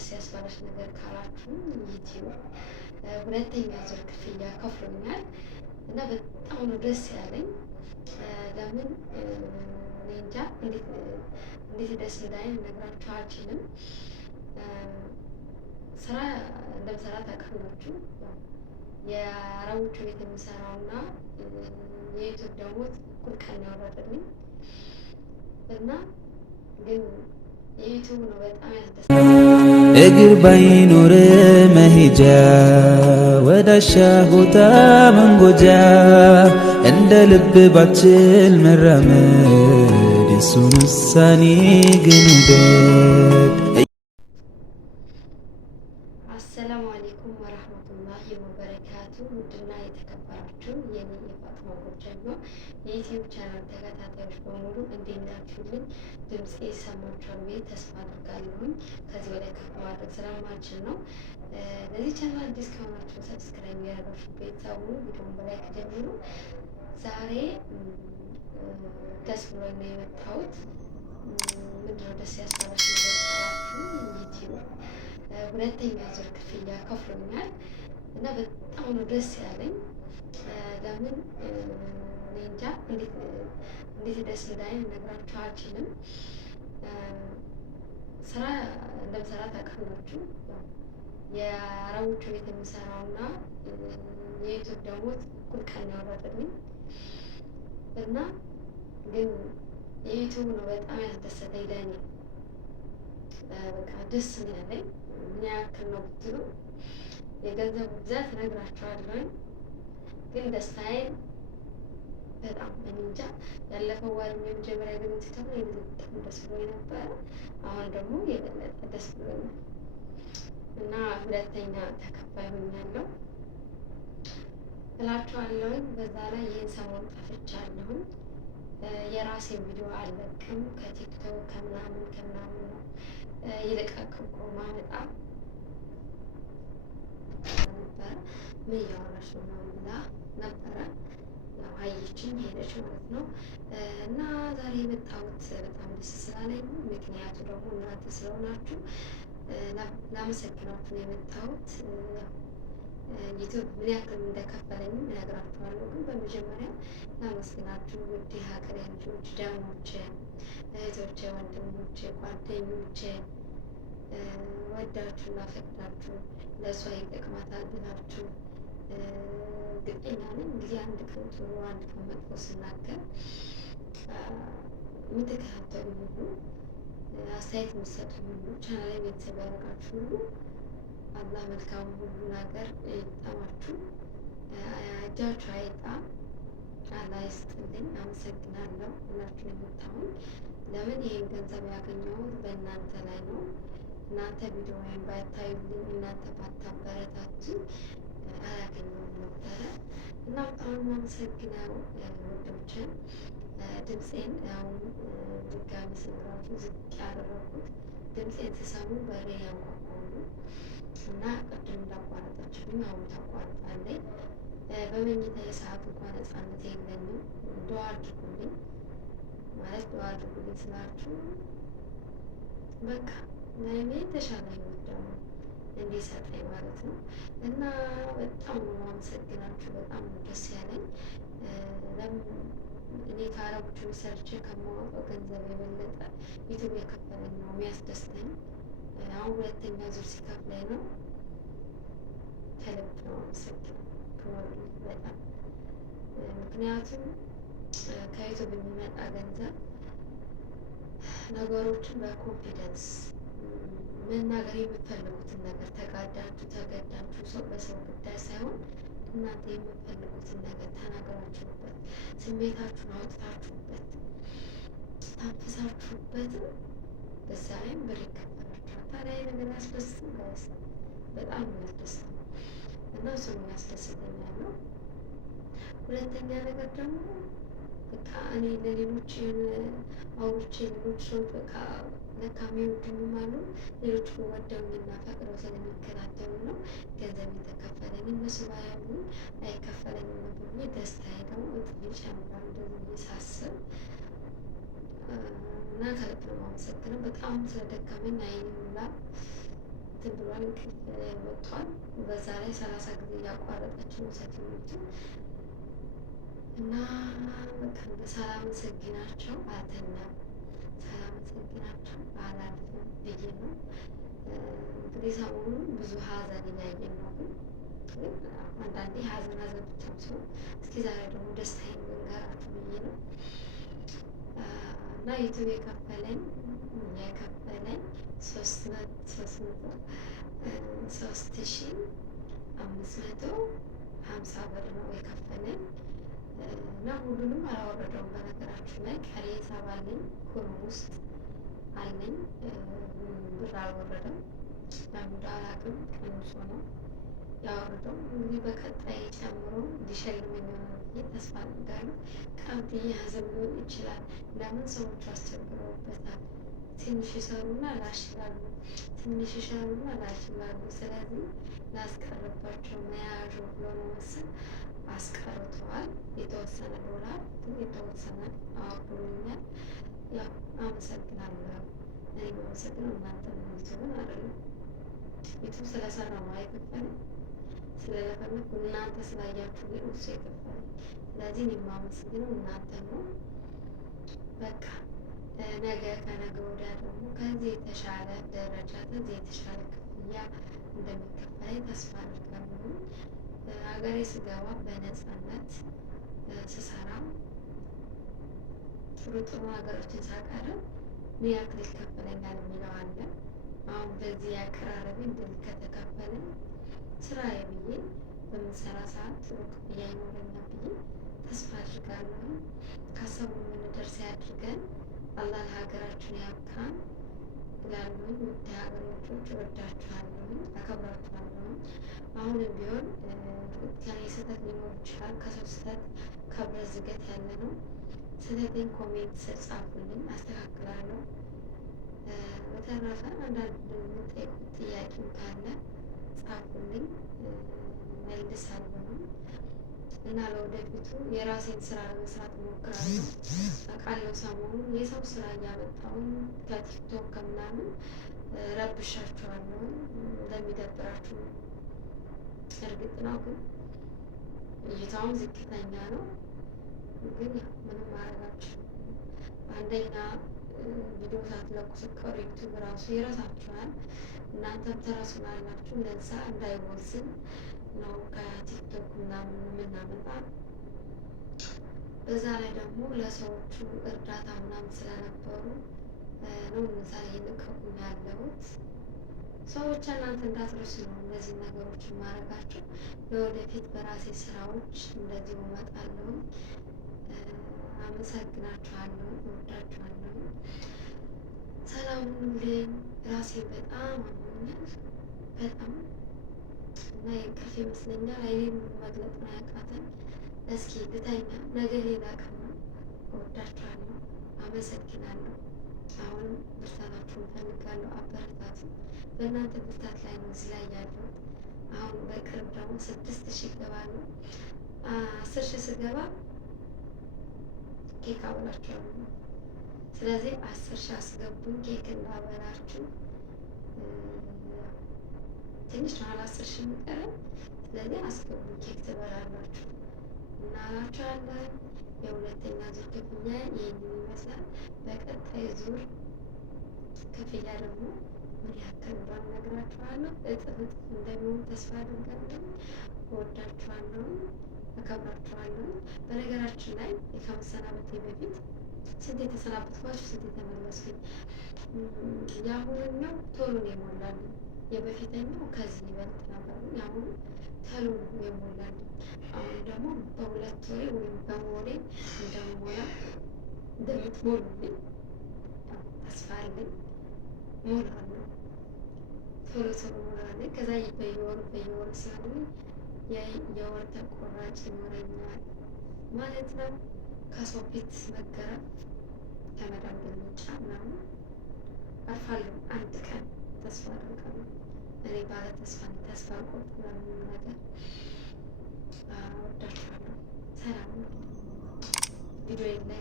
ደስ ያስባለሽ ነገር ካላችሁ ዩቲዩብ ሁለተኛ ዙር ክፍያ ከፍሎኛል እና በጣም ነው ደስ ያለኝ። ለምን እንጃ እንዴት ደስ እንዳለኝ ልነግራችሁ አልችልም። ስራ እንደምሰራ ታውቃላችሁ። የአረቦቹ ቤት የሚሰራውና የዩቲዩብ ደግሞ እኩል ቀን ያወረደልኝ እና ግን የዩቲዩብ ነው በጣም ያስደስታል። እግር ባይኖር መሄጃ ወዳሻ ቦታ መንጎጃ እንደ ልብ ባችል መራመድ የሱን ውሳኔ ግን ውደድ። አሰላሙ አለይኩም ወራህመቱላሂ ወበረካቱ። ውድና የተከበራችሁ የኔ የፋጥማ ጎጃም የዩቲዩብ ቻናል ተከታታዮች በሙሉ እንዴት ናችሁልኝ? ድምፄ ይሰማችኋል ብዬ ተስፋ አድርጋለሁኝ። ከዚህ በላይ ከፍ ማድረግ ስለማልችል ነው። ለዚህ ቻናል አዲስ ከሆናችሁ ሰብስክራይብ ያደረጋችሁ ቤተሰቡ ቪዲዮውን በላይክ ጀምሩ። ዛሬ ደስ ብሎኝ ነው የመጣሁት። ምንድነው ደስ ያስባለሽ ነገር ካላችሁ ዩቲዩብ ሁለተኛ ዙር ክፍያ ከፍሎኛል እና በጣም ነው ደስ ያለኝ። ለምን እንጃ እንዴት ደስ እንዳለኝ ልነግራችሁ አልችልም። ስራ እንደምሰራ ታውቃላችሁ። የአረቦቹ ቤት የሚሰራውና የዩቲዩብ ደግሞ እኩል ቀን ያወረደልኝ እና ግን የዩቲዩብ ነው በጣም ያስደሰተኝ ለእኔ። በቃ ደስ ነው ያለኝ። ምን ያክል ነው ብትሉ የገንዘቡ ብዛት እነግራችኋለሁ፣ ግን ደስታዬን በጣም እኔ እንጃ። ያለፈው ወር የመጀመሪያ ግን ሲከፍል በጣም ደስ ብሎኝ ነበረ። አሁን ደግሞ የበለጠ ደስ ብሎኛል እና ሁለተኛ ተከፋይ ሆኛለሁ እላችኋለሁኝ። በዛ ላይ ይህን ሰሞን ጠፍቻለሁኝ። የራሴን ቪዲዮ አልለቅም ከቲክቶክ ከምናምን ነው የለቀቅኩ ማመጣ ነበረ። ምን እያወራሽ ነው ብላ ነበረ። ያው አየችኝ ሄደች ማለት ነው። እና ዛሬ የመጣሁት በጣም ደስ ስላለኝ ምክንያቱ ደግሞ እናንተ ስለሆናችሁ ላመሰግናችሁ ነው የመጣሁት። ዩቲዩብ ምን ያክል እንደከፈለኝም እነግራችኋለሁ። ግን በመጀመሪያ ላመስግናችሁ ውድ ሀገሬ ልጆች፣ ደሞቼ፣ እህቶቼ፣ ወንድሞቼ፣ ጓደኞቼ ወዳችሁና ፈቅዳችሁ ለእሷ ይጠቅማታል ብላችሁ ግጠኛ ነኝ እንግዲህ አንድ ቀን ጥሩ አንድ ቀን መጥፎ ስናገር የምትከታተሉ ሁሉ አስተያየት የምትሰጡ ሁሉ ቻናል ቤተሰብ ያደረጋችሁ ሁሉ አላህ መልካም ሁሉ ነገር ይጠማችሁ፣ እጃችሁ አይጣ፣ አላህ ይስጥልኝ። አመሰግናለሁ ሁላችሁ የምታዩኝ። ለምን ይሄን ገንዘብ ያገኘሁት በእናንተ ላይ ነው። እናንተ ቪዲዮ ወይም ባታዩልኝ፣ እናንተ ባታበረታቱኝ አላገኘሁም ነበረ እና በጣም የማመሰግነው ወንድሞችን። ድምፄን አሁን ድጋሚ ስነግራችሁ ዝቅ ያደረኩት ድምፄን ስሰሙ በሬ ያንኳኳሉ እና ቅድም እንዳቋረጠችብኝ አሁን ታቋርጣለኝ። በመኝታ የሰዓት እንኳን ነፃነት የለኝም። ዱዓ አድርጉልኝ ማለት ዱዓ አድርጉልኝ ስላችሁ በቃ ለእኔ የተሻለ ህይወት ደግሞ እንዲሰጠኝ ማለት ነው። እና በጣም ነው የማመሰግናችሁ። በጣም ደስ ያለኝ እኔ ከአረቦቹ ሰርቼ ከማወጣው ገንዘብ የበለጠ ዩቲዩብ የከፈለኝ ነው የሚያስደስተኝ። አሁን ሁለተኛ ዙር ሲከፍለኝ ነው። ከልብ ነው አመሰግነው ክበሩልኝ በጣም። ምክንያቱም ከዩቲዩብ የሚመጣ ገንዘብ ነገሮችን በኮንፊደንስ መናገር የምትፈልጉትን ነገር ተጋዳችሁ ተገዳችሁ ሰው በሰው ጉዳይ ሳይሆን እናንተ የምትፈልጉትን ነገር ተናገራችሁበት፣ ስሜታችሁን አውጥታችሁበት፣ ታፍሳችሁበትም በዛ ላይም ብር ይከፈላችኋል። ታዲያ ነገር ያስደስትም ጋይስ፣ በጣም ነው ያስደስተው እና እሱ ነው ያስደስተኛል ነው። ሁለተኛ ነገር ደግሞ በቃ እኔ ለሌሎች አውርቼ ሌሎች ሰዎች በቃ ለካ የሚወዱኝም አሉ። ሌሎች ወደውኝና ፈቅደው ስለሚከታተሉ ነው ገንዘብ የተከፈለኝ። እነሱ ባያሉ አይከፈለኝም ነበር። ደስታዬ ደግሞ እጥፍ ይጨምራል እንደዚህ ሳስብ እና ከልብ ነው የማመሰግነው። በጣም ስለደከመኝ አይኔ ሙላ እንትን ብሏል፣ እንቅልፍ ወጥቷል። በዛ ላይ 30 ጊዜ እያቋረጠች ነው ሰኪኖቹ እና በቃ ሳላመሰግናቸው አልተኛም፣ ሳላመሰግናቸው አላልፍም ብዬ ነው። እንግዲህ ሰሞኑን ብዙ ሀዘን እያየን ነው። ግን አንዳንዴ ሀዘን ብቻም ሲሆን እስኪ ዛሬ ደግሞ ደስታዬን ልንገራችሁ ብዬ ነው። እና ዩቱብ የከፈለኝ 3550 ብር ነው የከፈለኝ እና ሁሉንም አላወረደውም። በነገራችን ላይ ቀሪ ሂሳብ አለኝ፣ ክሮም ውስጥ አለኝ፣ ብር አልወረደም። ለምን አላውቅም፣ ቀንሶ ነው ያወረደው። እንግዲህ በቀጣይ ጨምሮ ሊሸልመኝ ይሆናል ብዬ ተስፋ አድርጋለሁ። ቀብድዬ ሀዘን ሊሆን ይችላል። ለምን ሰዎቹ አስቸግረውበታል። ትንሽ ይሰሩና ላሽ ይላሉ፣ ትንሽ ይሰሩና ላሽ ይላሉ። ስለዚህ ላስቀርባቸው መያዡ ብሎ ነው መሰል አስቀርተዋል። የተወሰነ $፣ ግን የተወሰነ አውርዶኛል። ያው አመሰግናለሁ። እኔ በመሰግነው እናንተ ዩቱብን አይደለም፣ ዩቱብ ስለሰራ ነው አይከፈልም፣ ስለለፈለኩ እናንተ ስላያችሁ ግን እሱ የከፈለኝ። ስለዚህ እኔ የማመሰግነው እናንተ ነው። በቃ ነገ ከነገ ወዲያ ደግሞ ከዚህ የተሻለ ደረጃ ከዚህ የተሻለ ክፍያ እንደሚከፈለኝ ተስፋ አድርጋለሁ። ሀገሬ ስገባ በነፃነት ስሰራ ጥሩ ጥሩ ነገሮችን ሳቀርብ ምን ያክል ይከፈለኛል የሚለው አለ። አሁን በዚህ አቀራረቤ እንደዚህ ከተከፈለኝ ስራዬ ብዬ በምሰራ ሰዓት ጥሩ ክፍያ ይኖረኛል ብዬ ተስፋ አድርጋለሁ። ካሰቡ የምንደርስ ያድርገን። አላህ ለሀገራችን ያብቃን እላለሁኝ። ውድ ሀገር ልጆች እወዳችኋለሁ፣ አከብራችኋለሁ። አሁንም ቢሆን ከኔ ስህተት ሊኖር ይችላል። ከሰው ስህተት ከብረት ዝገት ያለ ነው። ስህተቴን ኮሜንት ስር ጻፉልኝ፣ አስተካክላለሁ። በተረፈ አንዳንድ የምጠይቁት ጥያቄም ካለ ጻፉልኝ፣ መልሳለሁ እና ለወደፊቱ የራሴን ስራ ለመስራት እሞክራለሁ። አውቃለሁ ሰሞኑን የሰው ስራ እያመጣሁኝ ከቲክቶክ ከምናምን ረብሻችኋለሁ፣ እንደሚደብራችሁ እርግጥ ነው። ግን እይታውም ዝቅተኛ ነው። ግን ምንም ማድረጋችሁ አንደኛ ቪዲዮ ሳትለቁ ስትቀሩ ዩቱብ ራሱ ይረሳችኋል፣ እናንተም ትረሱናላችሁ። ለዛ እንዳይወዝን ነው ከቲክቶክ ምናምን የምናመጣ። በዛ ላይ ደግሞ ለሰዎቹ እርዳታ ምናምን ስለነበሩ ነው ምሳሌ እየለቀቁኝ ያለሁት። ሰዎች እናንተ እንዳትረሱ ነው እነዚህ ነገሮች ማድረጋቸው። ለወደፊት በራሴ ስራዎች እንደዚሁ እመጣለሁ። አመሰግናችኋለሁ፣ እወዳችኋለሁ። ሰላም ሁኑልኝ። ራሴ በጣም አሞኛል፣ በጣም እና የእንቅልፍ ይመስለኛል። አይኔን መግለጥ ነው ያቃተኝ። እስኪ ልተኛ፣ ነገ ሌላ ቀን ነው። እወዳችኋለሁ፣ አመሰግናለሁ። አሁንም ብርታታችሁን እፈልጋለሁ፣ አበረታቱ። በእናንተ ብርታት ላይ ነው እዚህ ላይ ያለሁት። አሁን በቅርብ ደግሞ 6000 እገባለሁ። 10,000 ስገባ ኬክ አበላችኋለሁ። ስለዚህ 10,000 አስገቡኝ፣ ኬክ እንዳበላችሁ። ትንሽ ነው 10,000 የሚቀረን። ስለዚህ አስገቡኝ፣ ኬክ ትበላላችሁ እና እላችኋለሁ። የሁለተኛ ዙር ክፍያ ይህንን ይመስላል። በቀጣይ ዙር ክፍያ ደግሞ ምን ያክል እንደሆነ እነግራችኋለሁ። እጥፍ እንደሚሆን ተስፋ አድርጋለሁ። እወዳችኋለሁ፣ አከብራችኋለሁ። በነገራችን ላይ ከመሰናበቴ በፊት ስንት የተሰናበትኳችሁ ስንት የተመለስኩኝ። የአሁንኛው ቶሎ ነው የሞላልኝ። የበፊተኛው ከዚህ ይበልጥ ነበር። የአሁኑ ቶሎ ነው የሞላልኝ። አሁን ደግሞ በ2 ወሬ ወይም በወሬ እንደምሞላ እንደምትሞሉልኝ ተስፋ አለኝ። ሞላለሁ፣ ቶሎ ሞላለኝ። ከዛ በየወሩ ስላለኝ የወር ተቆራጭ ይኖረኛል ማለት ነው። ከሰው ፊት መገረፍ ከመዳም ግልምጫ ምናምን አርፋለሁ። አንድ ቀን ተስፋ አደርጋለሁ። እኔ ባለ ተስፋ ቆርጥ ምናምን ነገር ወዳችኋለሁ። ሰላም ነው። ቪዲዮ ላይ